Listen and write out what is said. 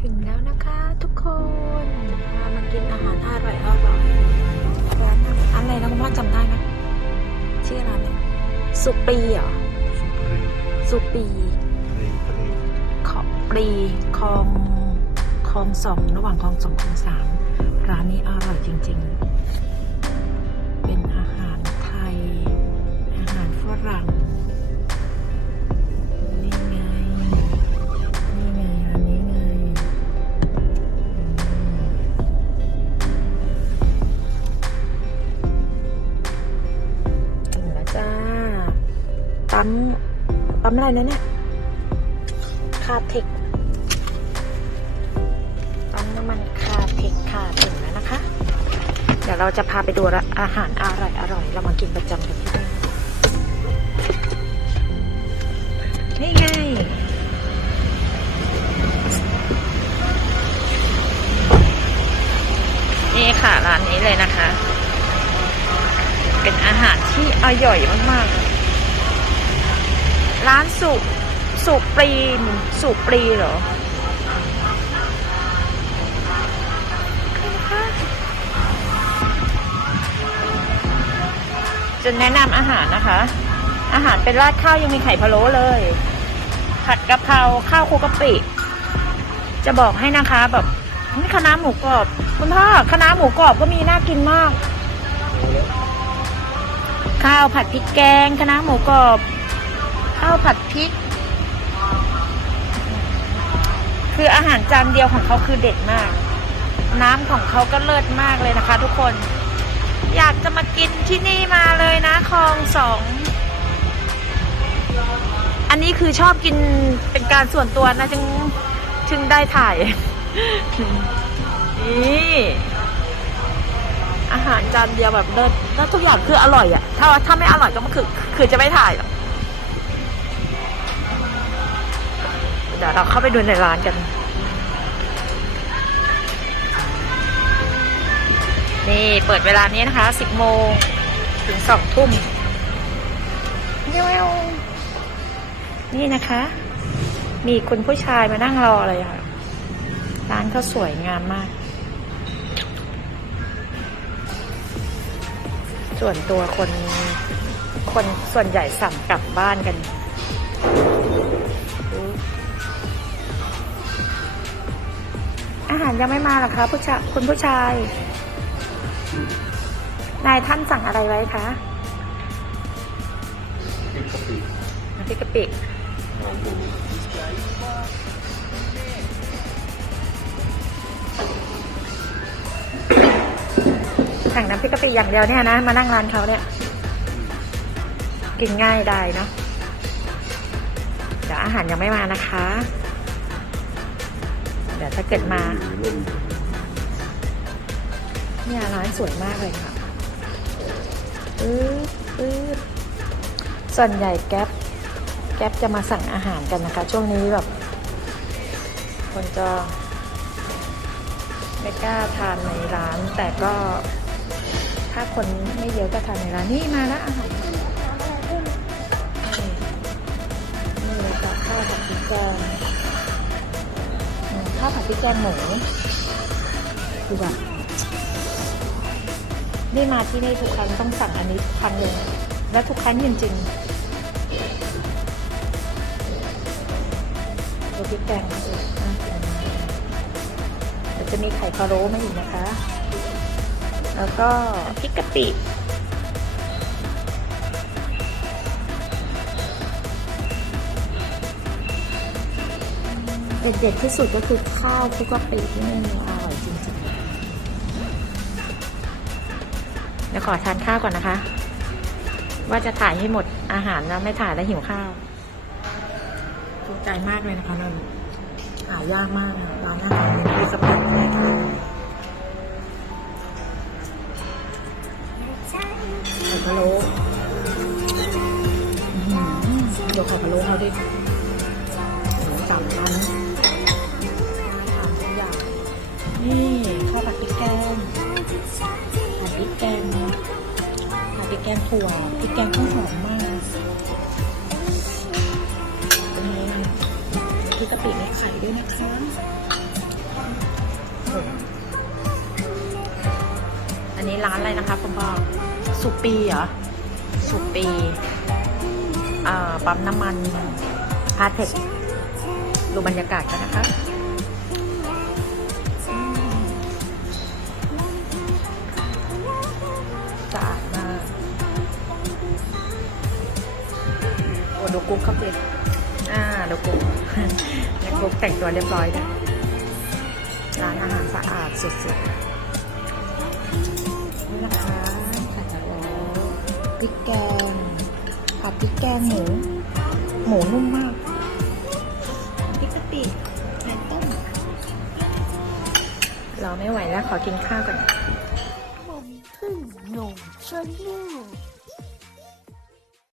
ถึงแล้วนะคะทุกคนพามากินอาหารอร่อยอร่อยร้านอะไรนะคุณพ่อจำได้ไหมชื่อร้านอะไรสุปีเหรอสุปีขอปรีคลองคลองสองระหว่างคลองสองคลองสามร้านนี้อร่อยจริง ๆ ปั๊มปั๊มอะไรนะเนี่ยคาเทคปั๊มน้ำมันคาเทคค่ะถึงแล้วนะคะ เดี๋ยวเราจะพาไปดูร้านอาหารอร่อยอร่อยเรามากินประจำกันที่นี่นี่ไงนี่ค่ะร้านนี้เลยนะคะ เป็นอาหารที่อร่อยมากๆ ร้านสุสุปรีนสุปรีเหรอจะแนะนำอาหารนะคะ อาหารเป็นราดข้าวยังมีไข่พะโล้เลย ผัดกะเพราข้าวคุกกะปิ จะบอกให้นะคะแบบนี่คณะน้าหมูกรอบ คุณพ่อคณะน้าหมูกรอบก็มีน่ากินมาก ข้าวผัดพริกแกงคณะน้าหมูกรอบ ข้าวผัดพริก คืออาหารจานเดียวของเขาคือเด็ดมาก น้ำของเขาก็เลิศมากเลยนะคะ ทุกคน อยากจะมากินที่นี่มาเลยนะคลองสอง อันนี้คือชอบกินเป็นการส่วนตัวนะจึงจึงได้ถ่าย นี่อาหารจานเดียวแบบเลิศแล้วทุกอย่างคืออร่อยอะถ้าถ้าไม่อร่อยก็มคือ คือจะไม่ถ่ายหรอก เดี๋ยวเราเข้าไปดูในร้านกัน นี่เปิดเวลานี้นะคะ 10 โมงถึง 2 ทุ่มเย้วนี่นะคะ มีคุณผู้ชายมานั่งรอเลยค่ะ ร้านเขาสวยงามมาก ส่วนตัวคนคนส่วนใหญ่สั่งกลับบ้านกัน อาหารยังไม่มาหรอคะผู้ชายคุณผู้ชาย นายท่านสั่งอะไรไว้คะน้ำพริกกะปิสั่งน้ำพริกกะปิอย่างเดียวเนี่ยนะ มานั่งร้านเขาเนี่ย กินง่ายได้เนาะเดี๋ยวอาหารยังไม่มานะคะ เดี๋ยวถ้าเกิดมา เนี่ยร้านสวยมากเลยค่ะอืดอืดส่วนใหญ่แก๊ปแก๊ปจะมาสั่งอาหารกันนะคะ ช่วงนี้แบบ คนจะไม่กล้าทานในร้าน แต่ก็ถ้าคนไม่เยอะก็ทานในร้านนี่มาแล้วอาหารนี่เลยค่ะข้าวผัดพริกแกง ข้าวผัดพริกแกงหมูดูแบบนี่มาที่นี่ทุกครั้งต้องสั่งอันนี้ทุกครั้งเลยและทุกครั้งจริงๆดูพริกแกงน่ากินเดี๋ยวจะมีไข่พะโล้มาอีกนะคะ แล้วก็พริกกะปิ เด็ดๆที่สุดก็คือข้าวคลุกกะปิที่นี่อร่อยจริงๆเดี๋ยวขอทานข้าวก่อนนะคะ ว่าจะถ่ายให้หมดอาหารแล้วไม่ถ่ายแล้วหิวข้าวถูกใจมากเลยนะคะนั่นหายากมากนะร้านอาหารนี้คือสเปนเลยค่ะไข่พะโล้อื้อหือเดี๋ยวไข่พะโล้เขาดิ ถั่วพริกแกงข้าวหอมมากพริกกะปิในไข่ด้วยนะคะอันนี้ร้านอะไรนะคะคุณพ่อสุปีเหรอ สุปีปั๊มน้ำมันพาเทคดูบรรยากาศกันนะคะ โอ้ดูกุ๊กเขาสิอ่าดูกุ๊กแล้วกุ๊กแต่งตัวเรียบร้อยด้วยร้านอาหารสะอาดสุดๆนี่นะคะผัดแล้วพริกแกงผัดพริกแกงหมูหมูนุ่มมากพริกกะปิไข่ต้มเราไม่ไหวแล้วขอกินข้าวก่อนผมพึ่งหนุ่มชนลูก